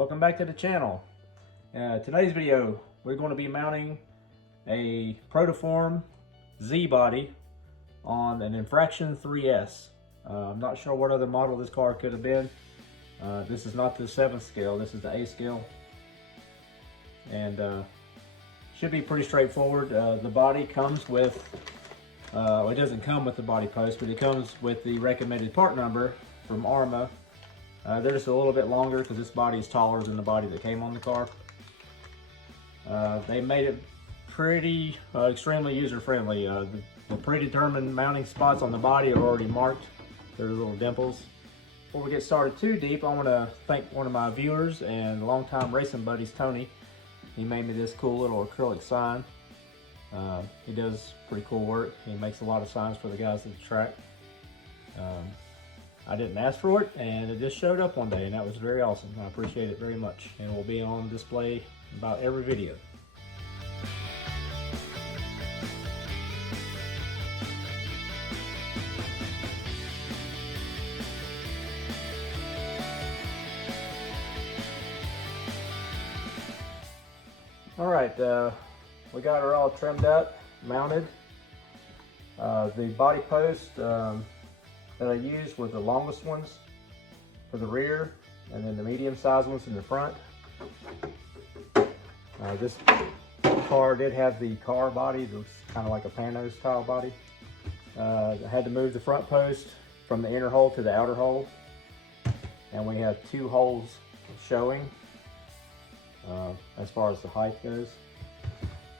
Welcome back to the channel. Today's video, we're going to be mounting a Protoform Z body on an Infraction 3S. I'm not sure what other model this car could have been. This is not the 7th scale, this is the A scale. And should be pretty straightforward. The body comes with, it doesn't come with the body post, but it comes with the recommended part number from Arrma. They're just a little bit longer because this body is taller than the body that came on the car. They made it pretty extremely user-friendly. The predetermined mounting spots on the body are already marked. There's little dimples. Before we get started too deep, I want to thank one of my viewers and longtime racing buddies, Tony. He made me this cool little acrylic sign. He does pretty cool work. He makes a lot of signs for the guys at the track. I didn't ask for it, and it just showed up one day, and that was very awesome. I appreciate it very much, and it will be on display in about every video. All right, we got her all trimmed up, mounted. The body post that I used were the longest ones for the rear, and then the medium-sized ones in the front. This car did have the car body. It was kind of like a Panos style body. I had to move the front post from the inner hole to the outer hole, and we have 2 holes showing as far as the height goes.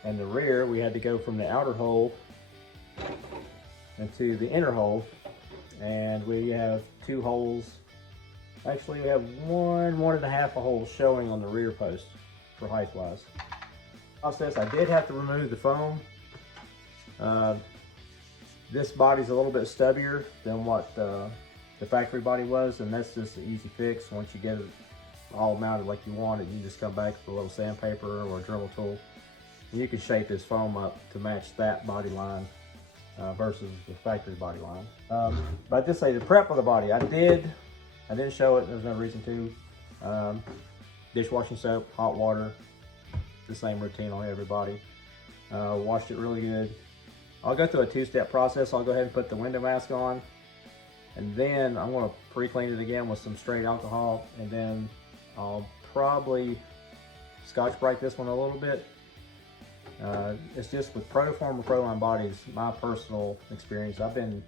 And the rear, we had to go from the outer hole into the inner hole, and we have 2 holes. Actually, we have one and a half a hole showing on the rear post for height wise. Process, I did have to remove the foam. This body's a little bit stubbier than what the factory body was, and that's just an easy fix. Once you get it all mounted like you want it, you just come back with a little sandpaper or a Dremel tool. And you can shape this foam up to match that body line versus the factory body line. But I just say the prep of the body, I didn't show it, there's no reason to. Dishwashing soap, hot water, the same routine on everybody. Washed it really good. I'll go through a 2-step process. I'll go ahead and put the window mask on, and then I'm going to pre-clean it again with some straight alcohol, and then I'll probably Scotch-Brite this one a little bit. It's just with Protoform and Proline bodies, my personal experience, I've been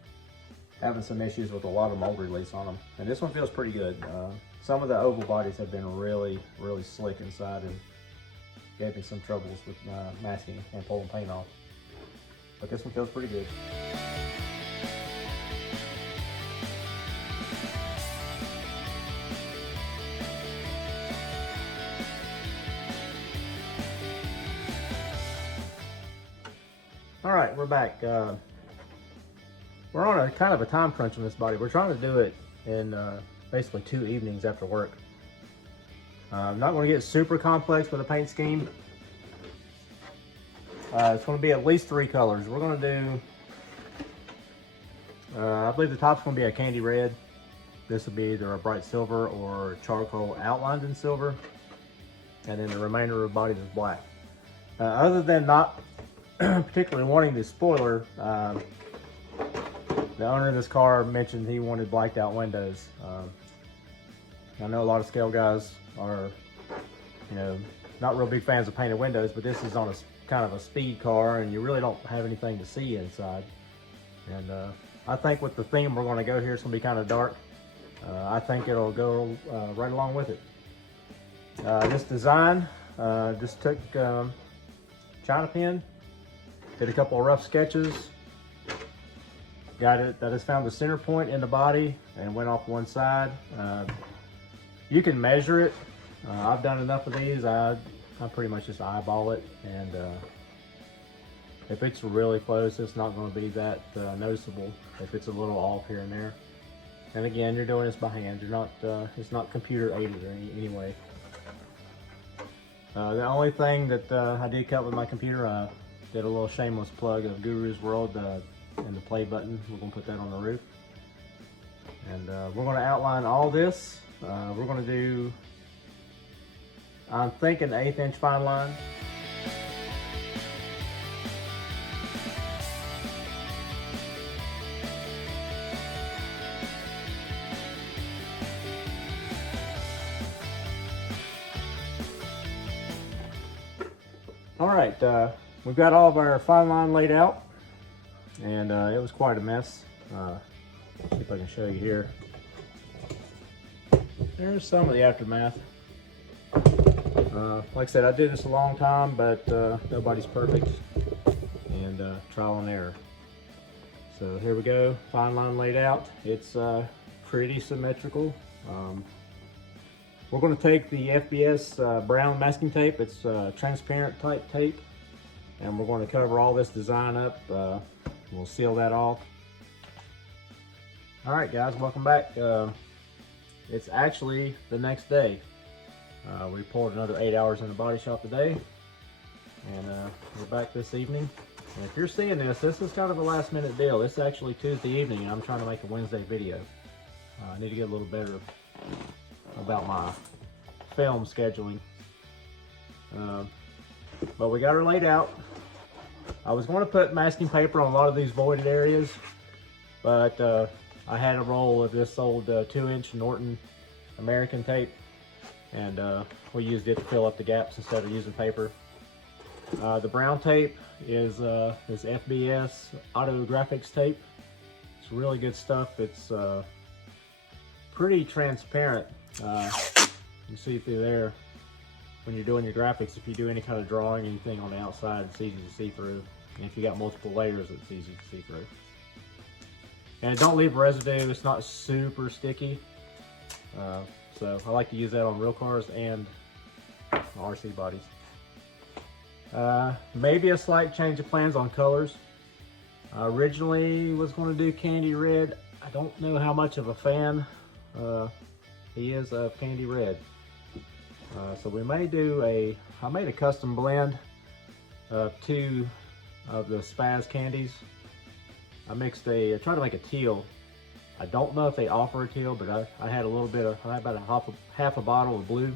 having some issues with a lot of mold release on them, and this one feels pretty good. Some of the oval bodies have been really slick inside and gave me some troubles with masking and pulling paint off, but this one feels pretty good. All right, we're back. We're on a kind of a time crunch on this body. We're trying to do it in basically 2 evenings after work. I'm not going to get super complex with the paint scheme. It's going to be at least 3 colors. We're going to do, I believe the top's going to be a candy red. This will be either a bright silver or charcoal outlined in silver. And then the remainder of the body is black. Other than not particularly wanting the spoiler, the owner of this car mentioned he wanted blacked out windows. I know a lot of scale guys are, not real big fans of painted windows, but this is on a kind of a speed car, and you really don't have anything to see inside. And I think with the theme we're going to go here, it's going to be kind of dark. I think it'll go right along with it. This design, just took China pen. Did a couple of rough sketches. Got it. That has found the center point in the body and went off one side. You can measure it. I've done enough of these. I pretty much just eyeball it, and if it's really close, it's not going to be that noticeable. If it's a little off here and there, and again, you're doing this by hand. You're not. It's not computer aided or anyway. The only thing that I did cut with my computer, did a little shameless plug of Guru's World and the play button. We're going to put that on the roof. And we're going to outline all this. We're going to do I'm thinking 1/8 inch fine line. All right, we've got all of our fine line laid out, and it was quite a mess. See if I can show you here. There's some of the aftermath. Like I said, I did this a long time, but nobody's perfect, and trial and error. So here we go, fine line laid out. It's pretty symmetrical. We're going to take the FBS brown masking tape. It's transparent type tape, and we're going to cover all this design up. We'll seal that off. All right, guys, welcome back. It's actually the next day. We poured another 8 hours in the body shop today, and we're back this evening. And if you're seeing this, this is kind of a last minute deal. It's actually Tuesday evening, and I'm trying to make a Wednesday video. I need to get a little better about my film scheduling. But we got her laid out. I was going to put masking paper on a lot of these voided areas, but I had a roll of this old 2-inch Norton American tape, and we used it to fill up the gaps instead of using paper. The brown tape is FBS Auto Graphics tape. It's really good stuff. It's pretty transparent. You see through there when you're doing your graphics. If you do any kind of drawing, anything on the outside, it's easy to see through. And if you got multiple layers, it's easy to see through. And don't leave residue. It's not super sticky. So I like to use that on real cars and RC bodies. Maybe a slight change of plans on colors. Originally was going to do candy red. I don't know how much of a fan he is of candy red. So we may do I made a custom blend of 2 of the Spaz candies. I tried to make a teal. I don't know if they offer a teal, but I had a little bit of, I had about half a bottle of blue,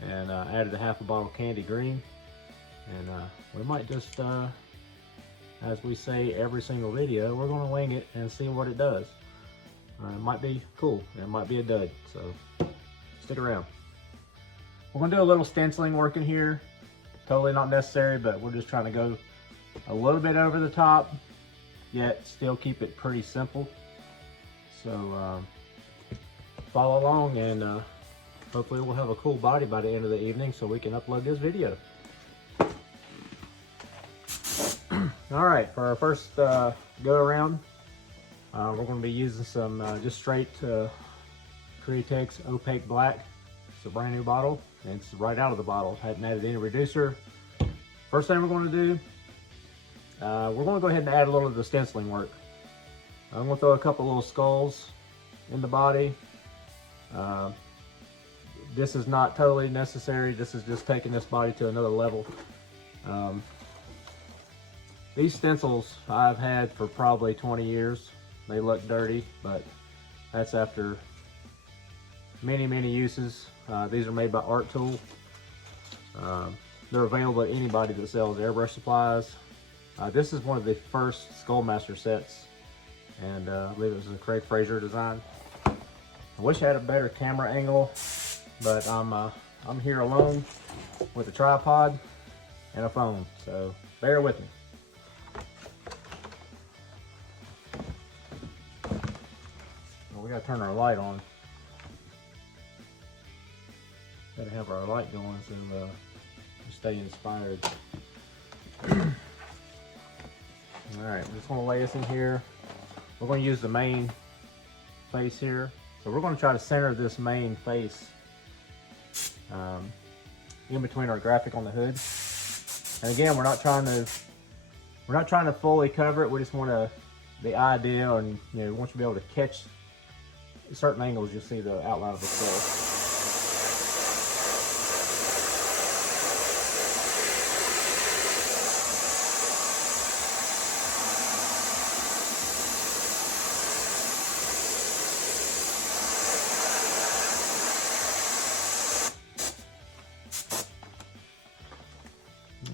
and added a half a bottle of candy green. And we might just, as we say every single video, we're gonna wing it and see what it does. It might be cool, it might be a dud, so stick around. We're gonna do a little stenciling work in here. Totally not necessary, but we're just trying to go a little bit over the top, yet still keep it pretty simple. So follow along, and hopefully we'll have a cool body by the end of the evening so we can upload this video. All right, for our first go around, we're going to be using some just straight Createx Opaque Black. It's a brand new bottle, and it's right out of the bottle. Hadn't added any reducer. First thing we're going to do, we're going to go ahead and add a little of the stenciling work. I'm going to throw a couple little skulls in the body. This is not totally necessary. This is just taking this body to another level. These stencils I've had for probably 20 years. They look dirty, but that's after many, many uses. These are made by Art Tool. They're available at anybody that sells airbrush supplies. This is one of the first Skullmaster sets, and I believe it was a Craig Fraser design. I wish I had a better camera angle, but I'm here alone with a tripod and a phone, so bear with me. Well, we gotta turn our light on. Gotta have our light going so we stay inspired. Alright, I'm just gonna lay this in here. We're gonna use the main face here. So we're gonna try to center this main face in between our graphic on the hood. And again, we're not trying to fully cover it. We just want the idea, and you know, we want you to be able to catch certain angles. You'll see the outline of the skull.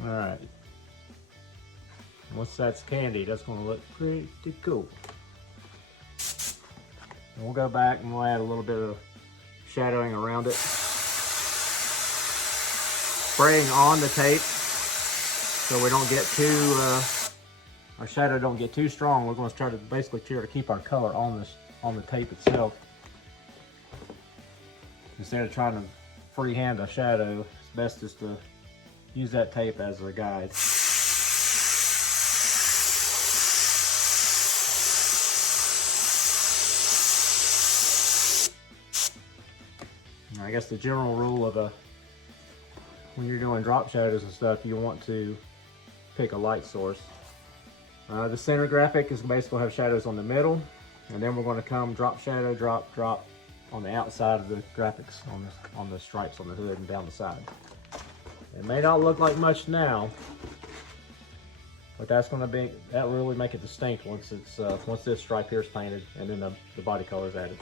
All right. Once that's candy, that's gonna look pretty cool. And we'll go back and we'll add a little bit of shadowing around it. Spraying on the tape so we don't get too, our shadow don't get too strong. We're gonna try to basically try to keep our color on the tape itself. Instead of trying to freehand a shadow, it's best just to use that tape as a guide. I guess the general rule of when you're doing drop shadows and stuff, you want to pick a light source. The center graphic is basically have shadows on the middle, and then we're going to come drop shadow, drop, drop on the outside of the graphics on the stripes on the hood and down the side. It may not look like much now, but that will really make it distinct once this stripe here is painted and then the body color is added.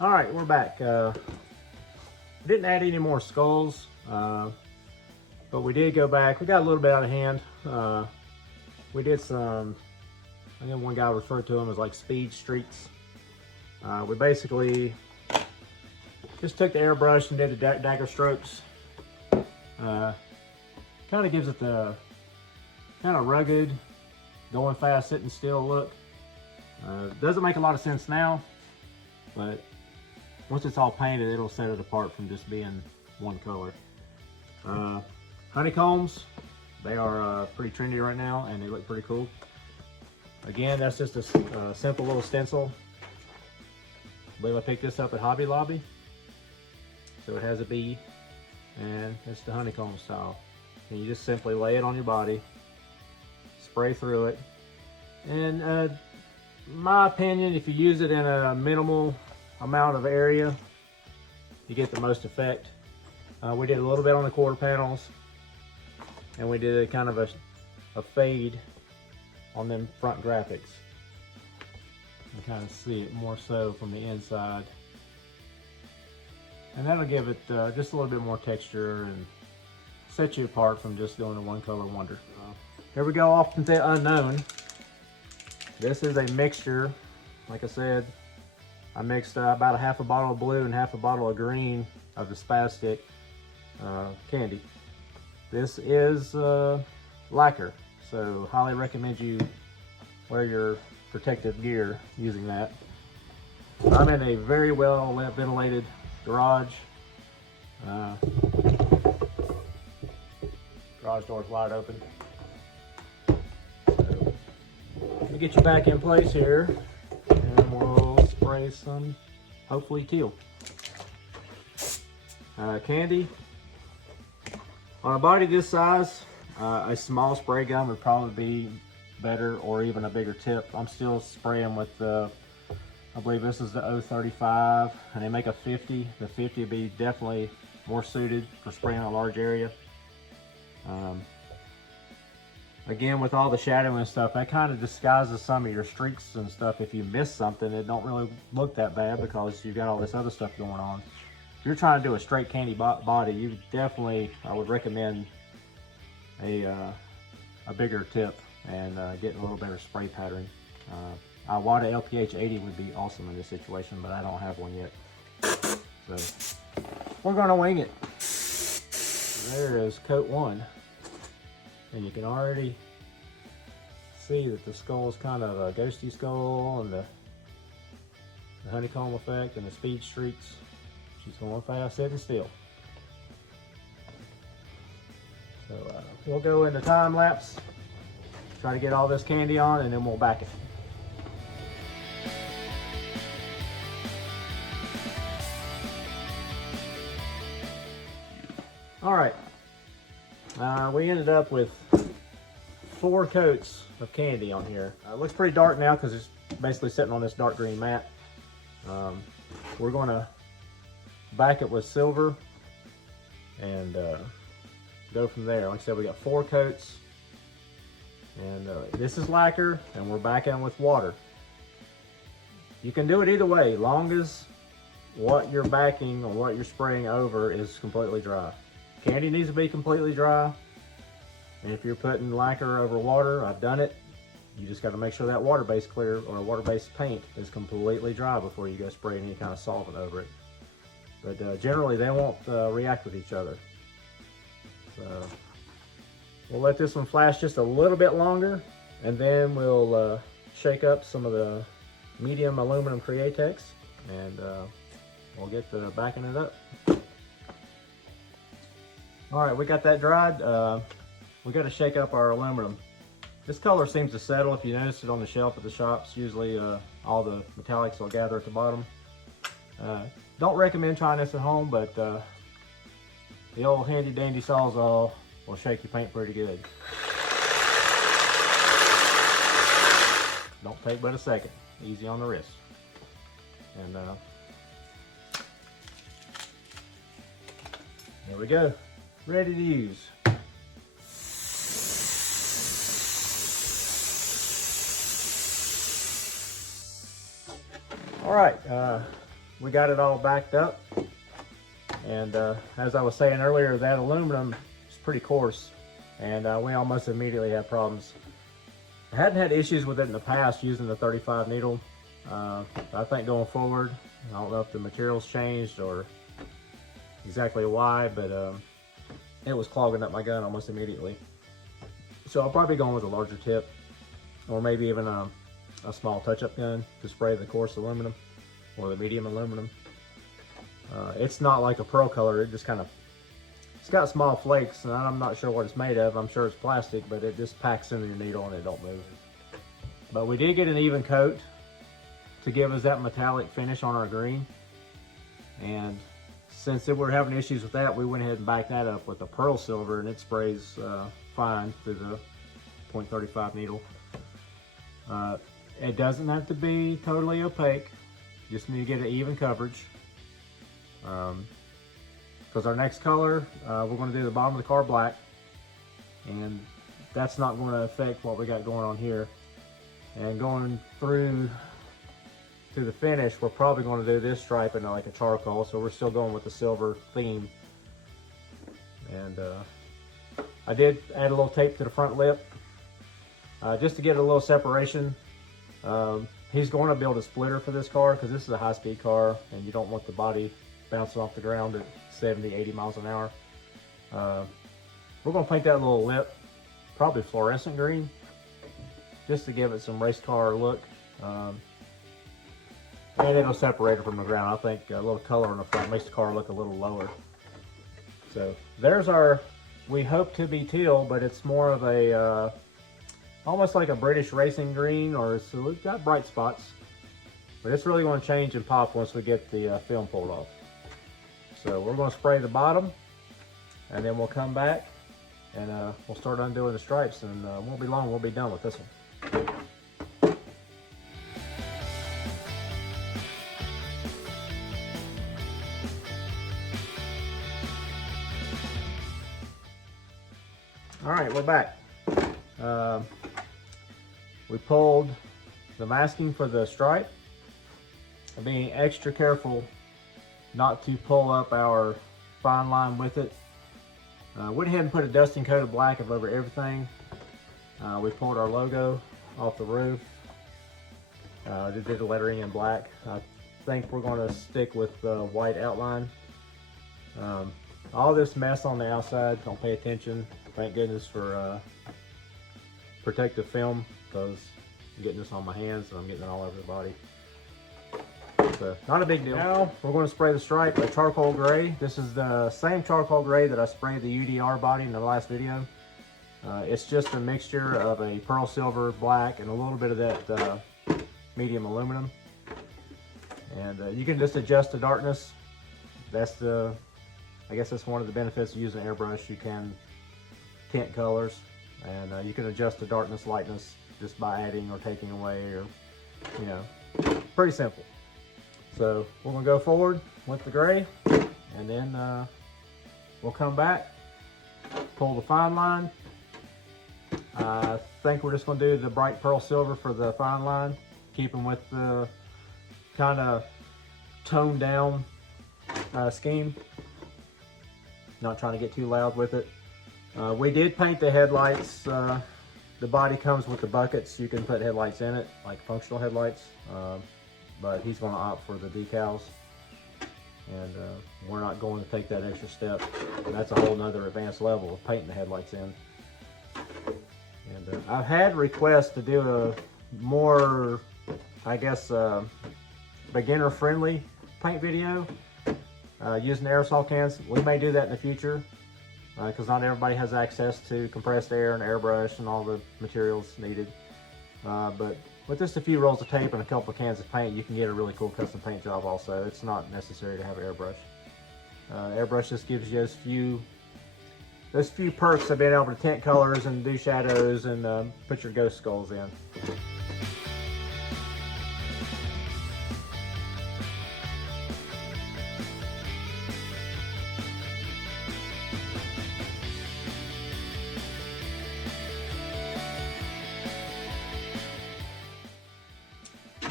All right, we're back. Didn't add any more skulls, but we did go back. We got a little bit out of hand. We did some, I think one guy referred to them as like speed streaks. We basically just took the airbrush and did the dagger strokes. Kind of gives it the kind of rugged, going fast, sitting still look. Doesn't make a lot of sense now, but once it's all painted, it'll set it apart from just being one color. Honeycombs, they are pretty trendy right now and they look pretty cool. Again, that's just a simple little stencil. I believe I picked this up at Hobby Lobby. So it has a bee and it's the honeycomb style. And you just simply lay it on your body, spray through it. And in my opinion, if you use it in a minimal amount of area, you get the most effect. We did a little bit on the quarter panels, and we did a kind of a fade on them front graphics. You kind of see it more so from the inside, and that'll give it just a little bit more texture and set you apart from just doing a one color wonder. Here we go off to the unknown. This is a mixture, like I said. I mixed about a half a bottle of blue and half a bottle of green of the Spastic candy. This is lacquer, so highly recommend you wear your protective gear using that. I'm in a very well ventilated garage. Garage door's wide open. So, let me get you back in place here, and we'll spray some, hopefully, teal. Candy. On a body this size, a small spray gun would probably be better, or even a bigger tip. I'm still spraying with the, I believe this is the 035, and they make a 50. The 50 would be definitely more suited for spraying a large area. Again, with all the shadowing and stuff, that kind of disguises some of your streaks and stuff. If you miss something, it don't really look that bad because you've got all this other stuff going on. If you're trying to do a straight candy body, you definitely, I would recommend a bigger tip and getting a little better spray pattern. A Wada LPH 80 would be awesome in this situation, but I don't have one yet. So we're gonna wing it. There is coat one. And you can already see that the skull is kind of a ghosty skull, and the honeycomb effect and the speed streaks. She's going fast, sitting still. So we'll go into time lapse, try to get all this candy on, and then we'll back it. All right. We ended up with 4 coats of candy on here. It looks pretty dark now because it's basically sitting on this dark green mat. We're going to back it with silver and go from there. Like I said, we got 4 coats. And this is lacquer, and we're backing with water. You can do it either way, long as what you're backing or what you're spraying over is completely dry. Candy needs to be completely dry. And if you're putting lacquer over water, I've done it. You just got to make sure that water-based clear or water-based paint is completely dry before you go spray any kind of solvent over it. But generally, they won't react with each other. So we'll let this one flash just a little bit longer, and then we'll shake up some of the medium aluminum Createx, and we'll get the backing it up. All right, we got that dried. We got to shake up our aluminum. This color seems to settle. If you notice it on the shelf at the shops, usually all the metallics will gather at the bottom. Don't recommend trying this at home, but the old handy dandy Sawzall will shake your paint pretty good. Don't take but a second. Easy on the wrist. And there we go. Ready to use. All right, we got it all backed up. And as I was saying earlier, that aluminum is pretty coarse, and we almost immediately had problems. I hadn't had issues with it in the past using the 35 needle. I think going forward, I don't know if the materials changed or exactly why, but it was clogging up my gun almost immediately. So I'll probably be going with a larger tip, or maybe even a small touch-up gun to spray the coarse aluminum or the medium aluminum. It's not like a pearl color, it just kind of, it's got small flakes, and I'm not sure what it's made of. I'm sure it's plastic, but it just packs into your needle and it don't move. But we did get an even coat to give us that metallic finish on our green. And since we're having issues with that, we went ahead and backed that up with a pearl silver, and it sprays fine through the .35 needle. It doesn't have to be totally opaque. Just need to get an even coverage. Because our next color, we're going to do the bottom of the car black, and that's not going to affect what we got going on here. And going through to the finish, we're probably going to do this stripe in like a charcoal, so we're still going with the silver theme. And I did add a little tape to the front lip just to get a little separation. He's going to build a splitter for this car because this is a high-speed car, and you don't want the body bouncing off the ground at 70, 80 miles an hour. We're going to paint that little lip probably fluorescent green just to give it some race car look. And it'll separate it from the ground. I think a little color on the front makes the car look a little lower. So there's our, we hope to be teal, but it's more of a, almost like a British racing green, or it's got bright spots. But it's really going to change and pop once we get the film pulled off. So we're going to spray the bottom, and then we'll come back and we'll start undoing the stripes, and won't be long, we'll be done with this one. All right, we're back. We pulled the masking for the stripe. I'm being extra careful not to pull up our fine line with it. Went ahead and put a dusting coat of black over everything. We pulled our logo off the roof. Did the lettering in black. I think we're going to stick with the white outline. All this mess on the outside, don't pay attention. Thank goodness for protective film, because I'm getting this on my hands and I'm getting it all over the body. So not a big deal. Now we're going to spray the stripe a charcoal gray. This is the same charcoal gray that I sprayed the UDR body in the last video. It's just a mixture of a pearl silver, black, and a little bit of that medium aluminum. And you can just adjust the darkness. That's the, I guess that's one of the benefits of using airbrush. You can tint colors, and you can adjust the darkness, lightness just by adding or taking away, or, you know, pretty simple. So we're gonna go forward with the gray, and then we'll come back, pull the fine line. I think we're just going to do the bright pearl silver for the fine line, keep them with the kind of toned down scheme. Not trying to get too loud with it. We did paint the headlights. The body comes with the buckets. You can put headlights in it, like functional headlights, but he's going to opt for the decals. And we're not going to take that extra step. And that's a whole nother advanced level of painting the headlights in. And I've had requests to do a more, I guess, beginner-friendly paint video using aerosol cans. We may do that in the future because not everybody has access to compressed air and airbrush and all the materials needed. But with just a few rolls of tape and a couple of cans of paint, you can get a really cool custom paint job also. It's not necessary to have airbrush. Airbrush just gives you those few perks of being able to tint colors and do shadows and put your ghost skulls in.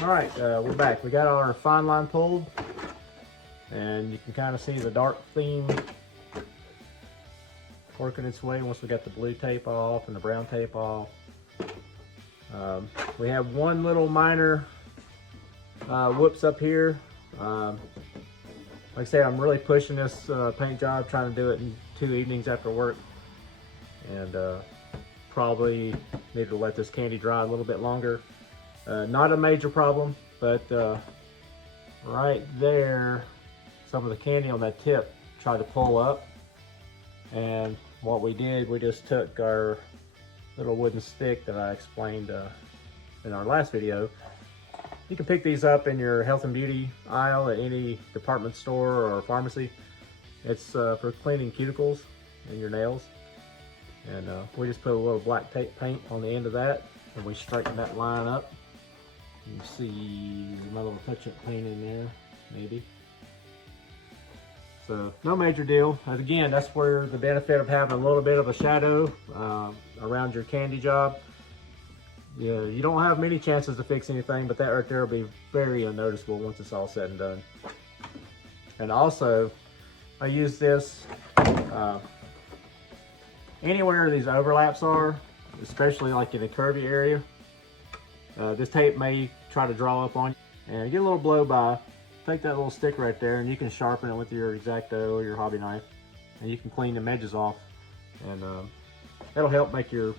All right, we're back. We got our fine line pulled, and you can kind of see the dark theme working its way once we got the blue tape off and the brown tape off. We have one little minor whoops up here. Like I said, I'm really pushing this paint job, trying to do it in 2 evenings after work, and probably need to let this candy dry a little bit longer. Not a major problem, but right there, some of the candy on that tip tried to pull up, and what we did, we just took our little wooden stick that I explained in our last video. You can pick these up in your health and beauty aisle at any department store or pharmacy. It's for cleaning cuticles and your nails. And we just put a little black tape paint on the end of that, and we straighten that line up. You can see my little touch-up paint in there, maybe. So no major deal. And again, that's where the benefit of having a little bit of a shadow around your candy job. Yeah, you don't have many chances to fix anything, but that right there will be very unnoticeable once it's all said and done. And also, I use this anywhere these overlaps are, especially like in a curvy area. This tape may try to draw up on you, and get a little blow by. Take that little stick right there, and you can sharpen it with your X-Acto or your hobby knife, and you can clean the edges off, and that'll help make your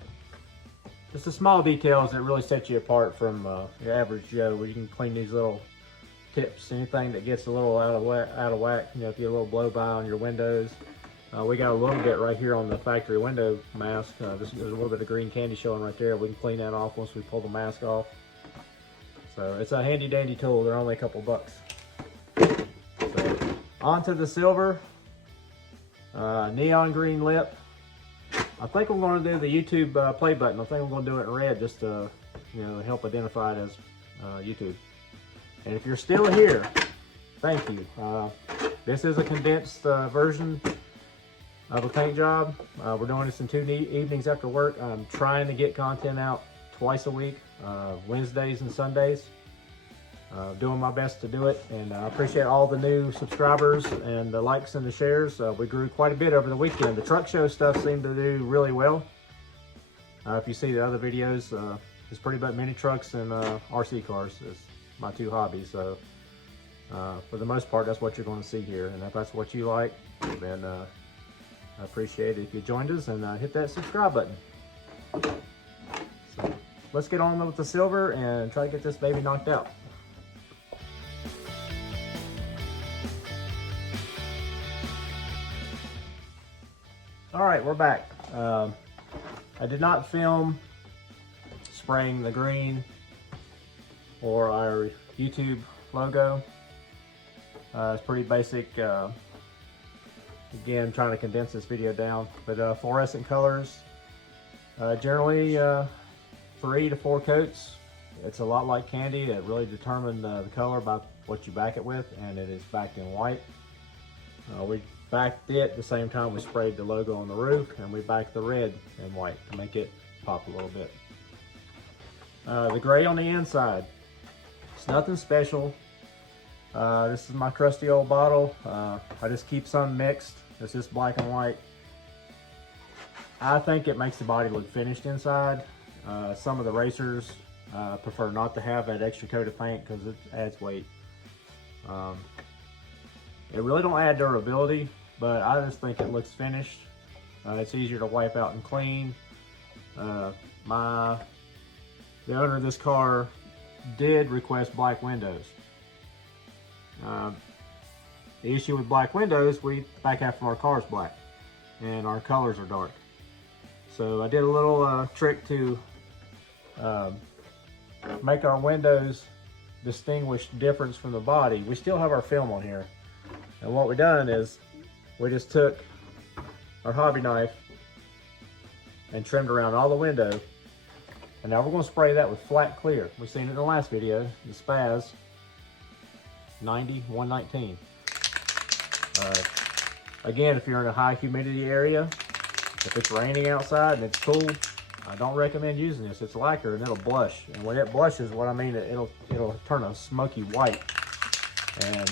just the small details that really set you apart from your average Joe. Where you can clean these little tips, anything that gets a little out of whack. You know, if you get a little blow by on your windows. We got a little bit right here on the factory window mask. There's a little bit of green candy showing right there. We can clean that off once we pull the mask off. So it's a handy dandy tool. They're only a couple bucks. So on to the silver. Neon green lip. I think I'm going to do the YouTube play button. I think I'm going to do it in red just to, you know, help identify it as YouTube. And if you're still here, thank you. This is a condensed version of a paint job. We're doing this in 2 evenings after work. I'm trying to get content out twice a week, Wednesdays and Sundays. Doing my best to do it, and I appreciate all the new subscribers and the likes and the shares. We grew quite a bit over the weekend. The truck show stuff seemed to do really well. If you see the other videos, it's pretty much mini trucks and RC cars is my 2 hobbies. So for the most part, that's what you're going to see here. And if that's what you like, then I appreciate it if you joined us and hit that subscribe button. So let's get on with the silver and try to get this baby knocked out. All right, we're back. I did not film spraying the green or our YouTube logo. It's pretty basic. Again, trying to condense this video down, but fluorescent colors, generally 3 to 4 coats. It's a lot like candy. It really determined the color by what you back it with, and it is backed in white. We backed it the same time we sprayed the logo on the roof, and we backed the red in white to make it pop a little bit. The gray on the inside, it's nothing special. This is my crusty old bottle. I just keep some mixed. It's just black and white. I think it makes the body look finished inside. Some of the racers prefer not to have that extra coat of paint because it adds weight. It really don't add durability, but I just think it looks finished. It's easier to wipe out and clean. The owner of this car did request black windows. The issue with black windows, the back half of our car is black and our colors are dark. So I did a little trick to make our windows distinguish difference from the body. We still have our film on here. And what we done is we just took our hobby knife and trimmed around all the window. And now we're going to spray that with flat clear. We've seen it in the last video, the Spaz 90-119. Again, if you're in a high humidity area, if it's raining outside and it's cool, I don't recommend using this. It's lacquer and it'll blush. And when it blushes, what I mean, it'll turn a smoky white. And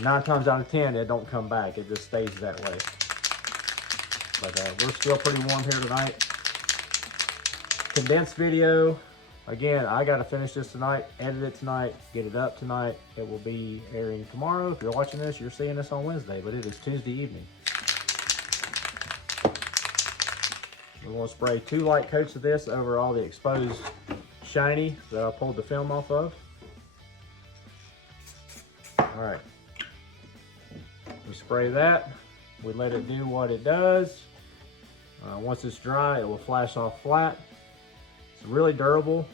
9 times out of 10, it don't come back. It just stays that way. But we're still pretty warm here tonight. Condensed video. Again, I got to finish this tonight, edit it tonight, get it up tonight. It will be airing tomorrow. If you're watching this, you're seeing this on Wednesday, but it is Tuesday evening. We're going to spray 2 light coats of this over all the exposed shiny that I pulled the film off of. All right. We spray that. We let it do what it does. Once it's dry, it will flash off flat. It's really durable.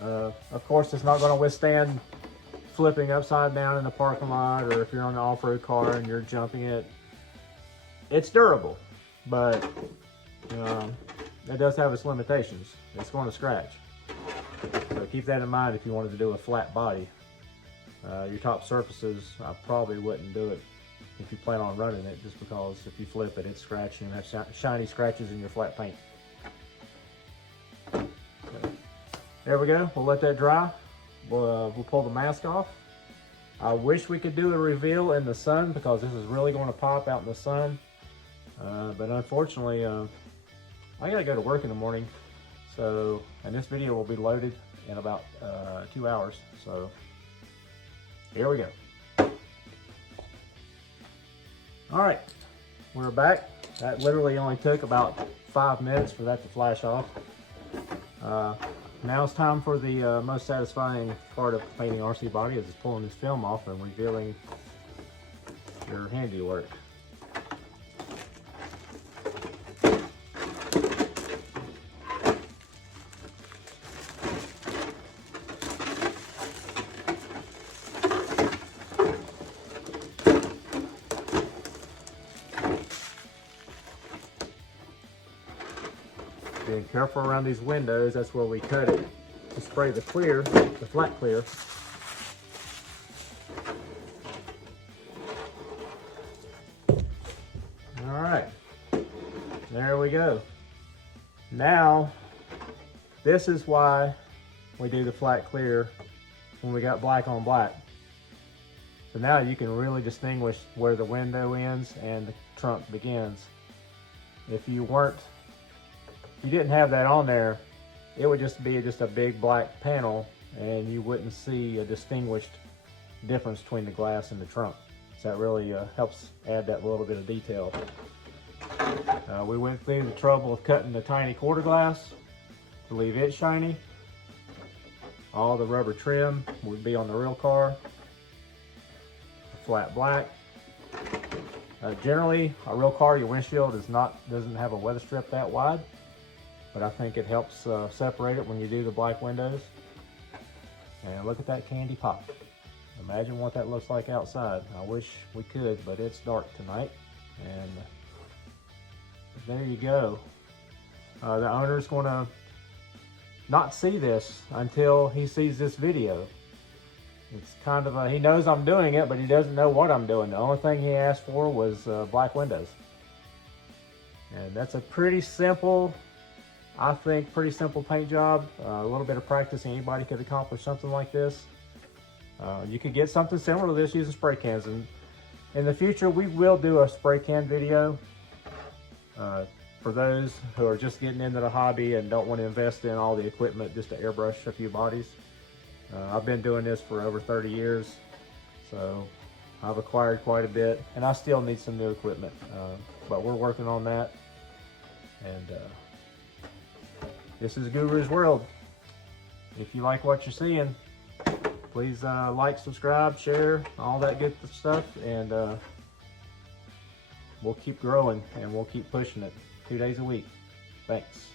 Of course, it's not going to withstand flipping upside down in the parking lot, or if you're on an off-road car and you're jumping it. It's durable, but it does have its limitations. It's going to scratch. So keep that in mind if you wanted to do a flat body. Your top surfaces, I probably wouldn't do it if you plan on running it, just because if you flip it, it's scratching and have shiny scratches in your flat paint. There we go. We'll let that dry. We'll pull the mask off. I wish we could do a reveal in the sun because this is really going to pop out in the sun. But unfortunately, I gotta go to work in the morning. So, and this video will be loaded in about 2 hours. So, here we go. All right, we're back. That literally only took about 5 minutes for that to flash off. Now it's time for the most satisfying part of painting RC body, is pulling this film off and revealing your handiwork. Being careful around these windows, that's where we cut it to spray the clear, the flat clear. All right, there we go. Now, this is why we do the flat clear when we got black on black. So now you can really distinguish where the window ends and the trunk begins. If you didn't have that on there, it would just be a big black panel and you wouldn't see a distinguished difference between the glass and the trunk. So that really helps add that little bit of detail. We went through the trouble of cutting the tiny quarter glass to leave it shiny. All the rubber trim would be on the real car, flat black. Generally, a real car, your windshield doesn't have a weather strip that wide. But I think it helps separate it when you do the black windows. And look at that candy pop. Imagine what that looks like outside. I wish we could, but it's dark tonight. And there you go. The owner's going to not see this until he sees this video. It's kind of he knows I'm doing it, but he doesn't know what I'm doing. The only thing he asked for was black windows. And that's a pretty simple I think pretty simple paint job. A little bit of practice and anybody could accomplish something like this. You could get something similar to this using spray cans, and in the future we will do a spray can video for those who are just getting into the hobby and don't want to invest in all the equipment just to airbrush a few bodies. I've been doing this for over 30 years, so I've acquired quite a bit, and I still need some new equipment, but we're working on that. And this is Guru's World. If you like what you're seeing, please like, subscribe, share, all that good stuff, and we'll keep growing and we'll keep pushing it 2 days a week. Thanks.